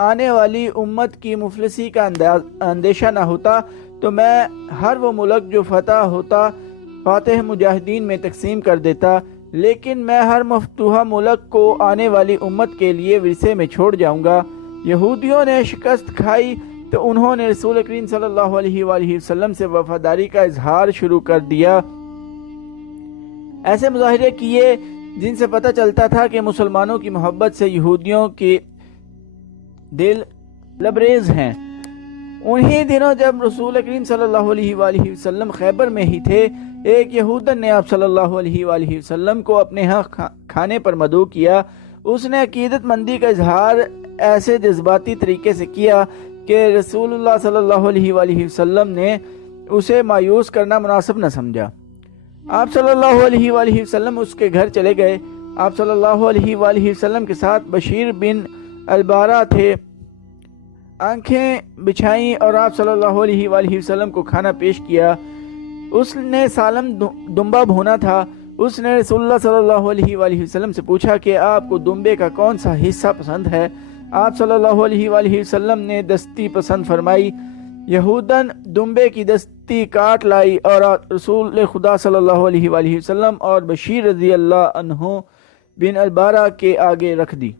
آنے والی امت کی مفلسی کا اندیشہ نہ ہوتا تو میں ہر وہ ملک جو فتح ہوتا فاتح مجاہدین میں تقسیم کر دیتا، لیکن میں ہر مفتوحہ ملک کو آنے والی امت کے لیے ورثے میں چھوڑ جاؤں گا۔ یہودیوں نے شکست کھائی تو انہوں نے رسول کریم صلی اللہ علیہ وآلہ وسلم سے وفاداری کا اظہار شروع کر دیا۔ ایسے مظاہرے کیے جن سے پتہ چلتا تھا کہ مسلمانوں کی محبت سے یہودیوں کے دل لبریز ہیں۔ انہی دنوں جب رسول کریم صلی اللہ علیہ وآلہ وسلم خیبر میں ہی تھے، ایک یہودن نے آپ صلی اللہ علیہ وآلہ وسلم کو اپنے ہاں کھانے پر مدعو کیا۔ اس نے عقیدت مندی کا اظہار ایسے جذباتی طریقے سے کیا کہ رسول اللہ صلی اللہ علیہ وآلہ وسلم نے اسے مایوس کرنا مناسب نہ سمجھا۔ آپ صلی اللہ علیہ وآلہ وسلم اس کے گھر چلے گئے۔ آپ صلی اللہ علیہ وآلہ وسلم کے ساتھ بشیر بن البارہ تھے۔ آنکھیں بچھائیں اور آپ صلی اللہ علیہ وآلہ وسلم کو کھانا پیش کیا۔ اس نے سالم دمبا بھونا تھا۔ اس نے رسول اللہ صلی اللہ علیہ وآلہ وسلم سے پوچھا کہ آپ کو دمبے کا کون سا حصہ پسند ہے؟ آپ صلی اللہ علیہ وآلہ وسلم نے دستی پسند فرمائی۔ یہودن دمبے کی دستی کاٹ لائی اور رسول خدا صلی اللہ علیہ وآلہ وسلم اور بشیر رضی اللہ عنہ بن البارہ کے آگے رکھ دی۔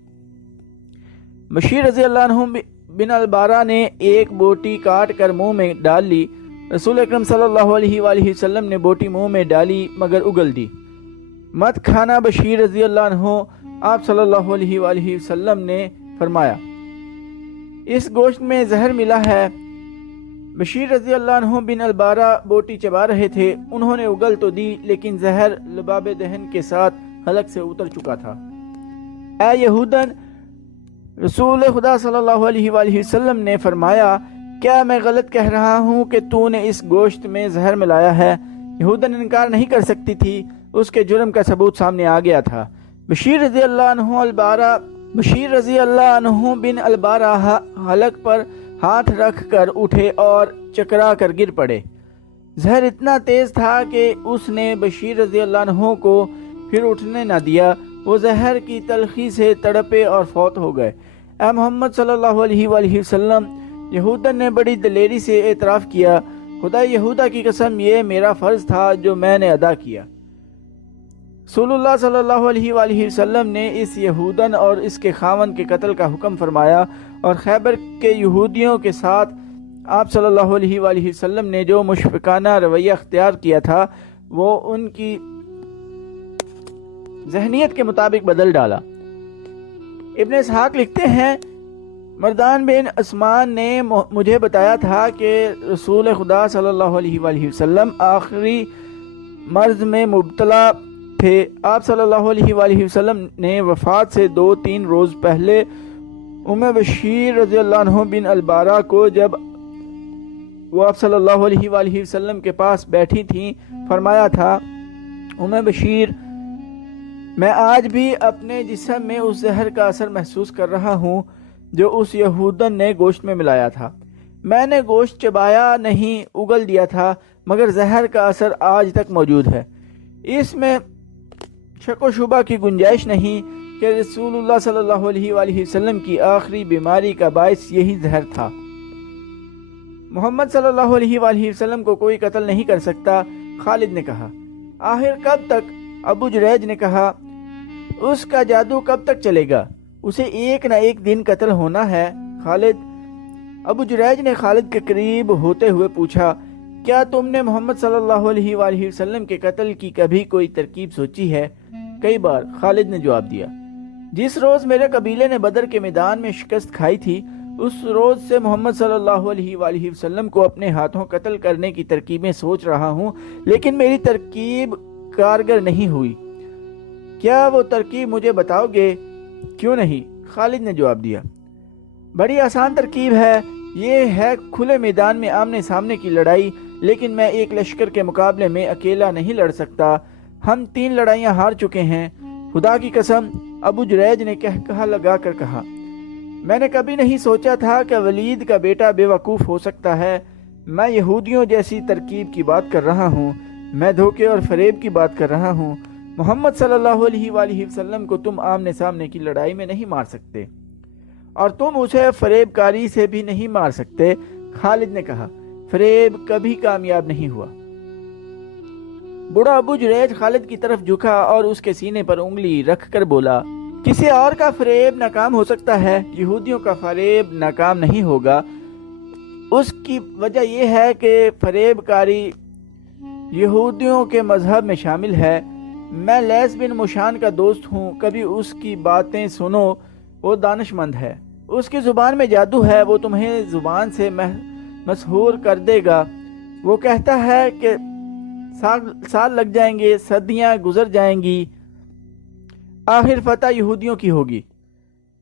بشیر رضی اللہ عنہ بن البارہ نے ایک بوٹی کاٹ کر منہ میں ڈال لی۔ رسول اکرم صلی اللہ علیہ وآلہ وسلم نے بوٹی منہ میں ڈالی مگر اگل دی۔ مت کھانا بشیر رضی اللہ عنہ، آپ صلی اللہ علیہ وآلہ وسلم نے فرمایا، اس گوشت میں زہر ملا ہے۔ بشیر رضی اللہ عنہ بن البارہ بوٹی چبا رہے تھے۔ انہوں نے اگل تو دی لیکن زہر لباب دہن کے ساتھ حلق سے اتر چکا تھا۔ اے یہودن، رسول خدا صلی اللہ علیہ وآلہ وسلم نے فرمایا، کیا میں غلط کہہ رہا ہوں کہ تو نے اس گوشت میں زہر ملایا ہے؟ یہودن انکار نہیں کر سکتی تھی، اس کے جرم کا ثبوت سامنے آ گیا تھا۔ بشیر رضی اللہ عنہ بن البارہ حلق پر ہاتھ رکھ کر اٹھے اور چکرا کر گر پڑے۔ زہر اتنا تیز تھا کہ اس نے بشیر رضی اللہ عنہ کو پھر اٹھنے نہ دیا۔ وہ زہر کی تلخی سے تڑپے اور فوت ہو گئے۔ اے محمد صلی اللہ علیہ وآلہ وسلم، یہودن نے بڑی دلیری سے اعتراف کیا، خدا یہودا کی قسم، یہ میرا فرض تھا جو میں نے ادا کیا۔ رسول اللہ صلی اللہ علیہ وآلہ وسلم نے اس یہودن اور اس کے خاوند کے قتل کا حکم فرمایا، اور خیبر کے یہودیوں کے ساتھ آپ صلی اللہ علیہ وآلہ وسلم نے جو مشفقانہ رویہ اختیار کیا تھا وہ ان کی ذہنیت کے مطابق بدل ڈالا۔ ابن اسحاق لکھتے ہیں، مردان بن عثمان نے مجھے بتایا تھا کہ رسول خدا صلی اللہ علیہ وآلہ وسلم آخری مرض میں مبتلا تھے۔ آپ صلی اللہ علیہ وآلہ وسلم نے وفات سے 2-3 روز پہلے بشیر رضی اللہ عنہ بن البارہ کو، جب وہ آپ صلی اللہ علیہ وآلہ وسلم کے پاس بیٹھی تھیں، فرمایا تھا، بشیر، میں آج بھی اپنے جسم میں اس زہر کا اثر محسوس کر رہا ہوں جو اس یہودن نے گوشت میں ملایا تھا۔ میں نے گوشت چبایا نہیں، اگل دیا تھا، مگر زہر کا اثر آج تک موجود ہے۔ اس میں شک و شبہ کی گنجائش نہیں کہ رسول اللہ صلی اللہ علیہ وآلہ وسلم کی آخری بیماری کا باعث یہی زہر تھا۔ محمد صلی اللہ علیہ وآلہ وسلم کو کوئی قتل نہیں کر سکتا، خالد نے کہا۔ آخر کب تک؟ ابو جریج نے کہا، اس کا جادو کب تک چلے گا؟ اسے ایک نہ ایک دن قتل ہونا ہے۔ ابو جریج نے خالد کے قریب ہوتے ہوئے پوچھا، کیا تم نے محمد صلی اللہ علیہ وآلہ وسلم کے قتل کی کبھی کوئی ترکیب سوچی ہے؟ کئی بار، خالد نے جواب دیا۔ جس روز میرے قبیلے نے بدر کے میدان میں شکست کھائی تھی، اس روز سے محمد صلی اللہ علیہ وآلہ وسلم کو اپنے ہاتھوں قتل کرنے کی ترکیبیں سوچ رہا ہوں، لیکن میری ترکیب کارگر نہیں ہوئی۔ کیا وہ ترکیب مجھے بتاؤ گے؟ کیوں نہیں، خالد نے جواب دیا۔ بڑی آسان ترکیب ہے، یہ ہے کھلے میدان میں آمنے سامنے کی لڑائی، لیکن میں ایک لشکر کے مقابلے میں اکیلا نہیں لڑ سکتا۔ ہم 3 لڑائیاں ہار چکے ہیں، خدا کی قسم، ابو جریج نے کہا لگا کر کہا۔ میں نے کبھی نہیں سوچا تھا کہ ولید کا بیٹا بے وقوف ہو سکتا ہے۔ میں یہودیوں جیسی ترکیب کی بات کر رہا ہوں، میں دھوکے اور فریب کی بات کر رہا ہوں۔ محمد صلی اللہ علیہ وآلہ وسلم کو تم آمنے سامنے کی لڑائی میں نہیں مار سکتے۔ اور تم اسے فریب کاری سے بھی نہیں مار سکتے۔ خالد نے کہا، فریب کبھی کامیاب نہیں ہوا۔ بوڑھا ابو جریج خالد کی طرف جھکا اور اس کے سینے پر انگلی رکھ کر بولا، کسی اور کا فریب ناکام ہو سکتا ہے، یہودیوں کا فریب ناکام نہیں ہوگا۔ اس کی وجہ یہ ہے کہ فریب کاری یہودیوں کے مذہب میں شامل ہے۔ میں لیس بن مشان کا دوست ہوں، کبھی اس کی باتیں سنو، وہ دانش مند ہے، اس کی زبان میں جادو ہے، وہ تمہیں زبان سے مسحور کر دے گا۔ وہ کہتا ہے کہ سال لگ جائیں گے، صدیاں گزر جائیں گی، آخر فتح یہودیوں کی ہوگی۔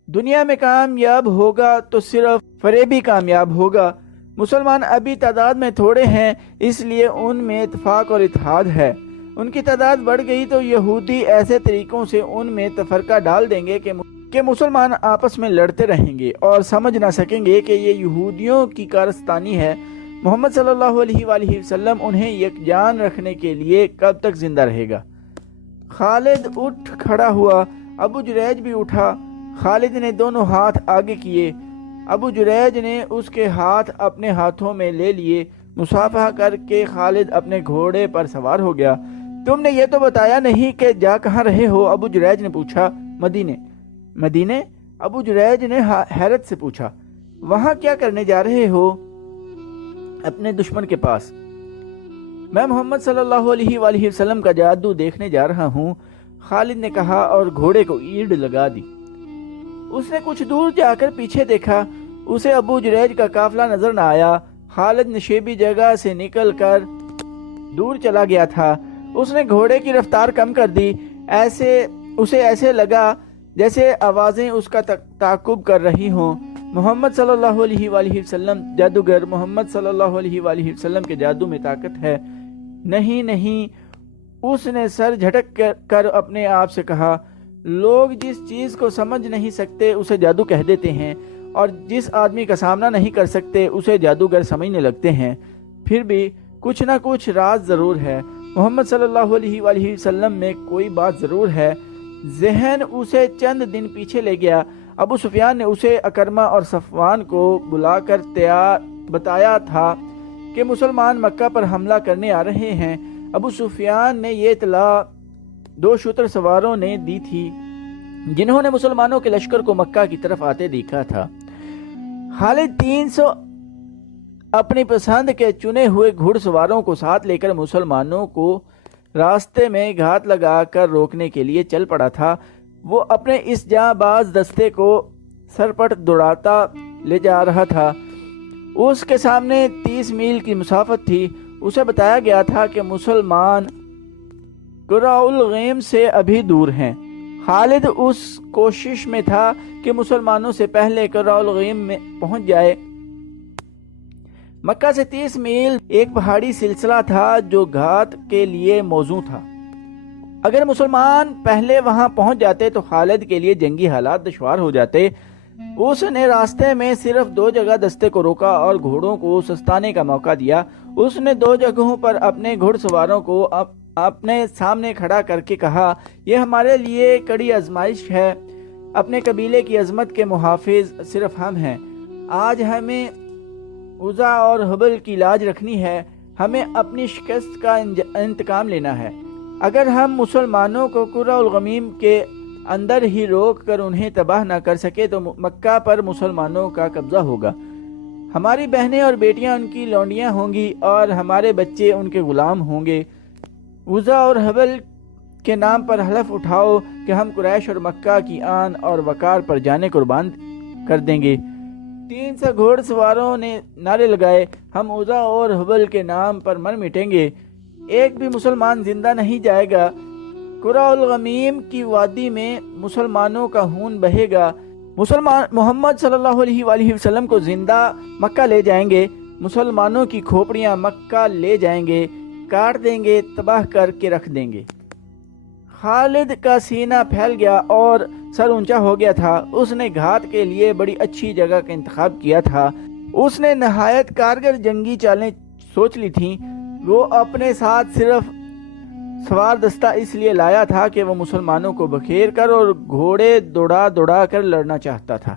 دنیا میں کامیاب ہوگا تو صرف فریبی کامیاب ہوگا۔ مسلمان ابھی تعداد میں تھوڑے ہیں، اس لیے ان میں اتفاق اور اتحاد ہے۔ ان کی تعداد بڑھ گئی تو یہودی ایسے طریقوں سے ان میں تفرقہ ڈال دیں گے کہ مسلمان آپس میں لڑتے رہیں گے اور سمجھ نہ سکیں گے کہ یہ یہودیوں کی کارستانی ہے۔ محمد صلی اللہ علیہ وآلہ وسلم انہیں یکجان رکھنے کے لیے کب تک زندہ رہے گا؟ خالد اٹھ کھڑا ہوا، ابو جریج بھی اٹھا۔ خالد نے دونوں ہاتھ آگے کیے، ابو جریج نے اس کے ہاتھ اپنے ہاتھوں میں لے لیے۔ مصافحہ کر کے خالد اپنے گھوڑے پر سوار ہو گیا۔ تم نے یہ تو بتایا نہیں کہ جا کہاں رہے ہو؟ ابو جریج نے پوچھا۔ مدینے؟ ابو جریج نے حیرت سے پوچھا، وہاں کیا کرنے جا رہے ہو؟ اپنے دشمن کے پاس۔ میں محمد صلی اللہ علیہ وآلہ وسلم کا جادو دیکھنے جا رہا ہوں، خالد نے کہا اور گھوڑے کو ایڑ لگا دی۔ اس نے کچھ دور جا کر پیچھے دیکھا، اسے ابو جریج کا قافلہ نظر نہ آیا۔ خالد نشیبی جگہ سے نکل کر دور چلا گیا تھا۔ اس نے گھوڑے کی رفتار کم کر دی، اسے ایسے لگا جیسے آوازیں اس کا تعاقب کر رہی ہوں۔ محمد صلی اللہ علیہ وآلہ وسلم جادوگر، محمد صلی اللہ علیہ وآلہ وسلم کے جادو میں طاقت ہے۔ نہیں، اس نے سر جھٹک کر اپنے آپ سے کہا، لوگ جس چیز کو سمجھ نہیں سکتے اسے جادو کہہ دیتے ہیں، اور جس آدمی کا سامنا نہیں کر سکتے اسے جادوگر سمجھنے لگتے ہیں۔ پھر بھی کچھ نہ کچھ راز ضرور ہے، محمد صلی اللہ علیہ وآلہ وسلم میں کوئی بات ضرور ہے۔ ذہن اسے چند دن پیچھے لے گیا۔ ابو سفیان نے اسے اکرمہ اور صفوان کو بلا کر بتایا تھا کہ مسلمان مکہ پر حملہ کرنے آ رہے ہیں۔ ابو سفیان نے یہ اطلاع 2 شتر سواروں نے دی تھی جنہوں نے مسلمانوں کے لشکر کو مکہ کی طرف آتے دیکھا تھا۔ خالد 300 اپنی پسند کے چنے ہوئے گھڑ سواروں کو ساتھ لے کر مسلمانوں کو راستے میں گھات لگا کر روکنے کے لیے چل پڑا تھا۔ وہ اپنے اس جاں باز دستے کو سرپٹ دوڑاتا لے جا رہا تھا۔ اس کے سامنے 30 میل کی مسافت تھی۔ اسے بتایا گیا تھا کہ مسلمان قرہ الغیم سے ابھی دور ہیں۔ خالد اس کوشش میں تھا کہ مسلمانوں سے پہلے قرہ الغیم میں پہنچ جائے۔ مکہ سے 30 میل ایک پہاڑی سلسلہ تھا جو گھات کے لیے موزوں تھا۔ اگر مسلمان پہلے وہاں پہنچ جاتے تو خالد کے لیے جنگی حالات دشوار ہو جاتے۔ اس نے راستے میں صرف 2 جگہ دستے کو روکا اور گھوڑوں کو سستانے کا موقع دیا۔ اس نے 2 جگہوں پر اپنے گھڑ سواروں کو اپنے سامنے کھڑا کر کے کہا، یہ ہمارے لیے کڑی آزمائش ہے، اپنے قبیلے کی عظمت کے محافظ صرف ہم ہیں۔ آج ہمیں عزا اور حبل کی لاج رکھنی ہے، ہمیں اپنی شکست کا انتقام لینا ہے۔ اگر ہم مسلمانوں کو قرہ الغمیم کے اندر ہی روک کر انہیں تباہ نہ کر سکے تو مکہ پر مسلمانوں کا قبضہ ہوگا، ہماری بہنیں اور بیٹیاں ان کی لونڈیاں ہوں گی اور ہمارے بچے ان کے غلام ہوں گے۔ عزا اور حبل کے نام پر حلف اٹھاؤ کہ ہم قریش اور مکہ کی آن اور وقار پر جانے قربان کر دیں گے۔ 300 گھوڑ سواروں نے نعرے لگائے، ہم عزا اور حبل کے نام پر مر مٹیں گے، ایک بھی مسلمان زندہ نہیں جائے گا۔ قرہ الغمیم کی وادی میں مسلمانوں کا خون بہے گا، مسلمان محمد صلی اللہ علیہ وآلہ وسلم کو زندہ مکہ لے جائیں گے، مسلمانوں کی کھوپڑیاں مکہ لے جائیں گے، کاٹ دیں گے، تباہ کر کے رکھ دیں گے۔ خالد کا سینہ پھیل گیا اور سر اونچا ہو گیا تھا۔ اس نے گھات کے لیے بڑی اچھی جگہ کا انتخاب کیا تھا۔ اس نے نہایت کارگر جنگی چالیں سوچ لی تھیں۔ وہ اپنے ساتھ صرف سوار دستہ اس لیے لایا تھا کہ وہ مسلمانوں کو بکھیر کر اور گھوڑے دوڑا کر لڑنا چاہتا تھا۔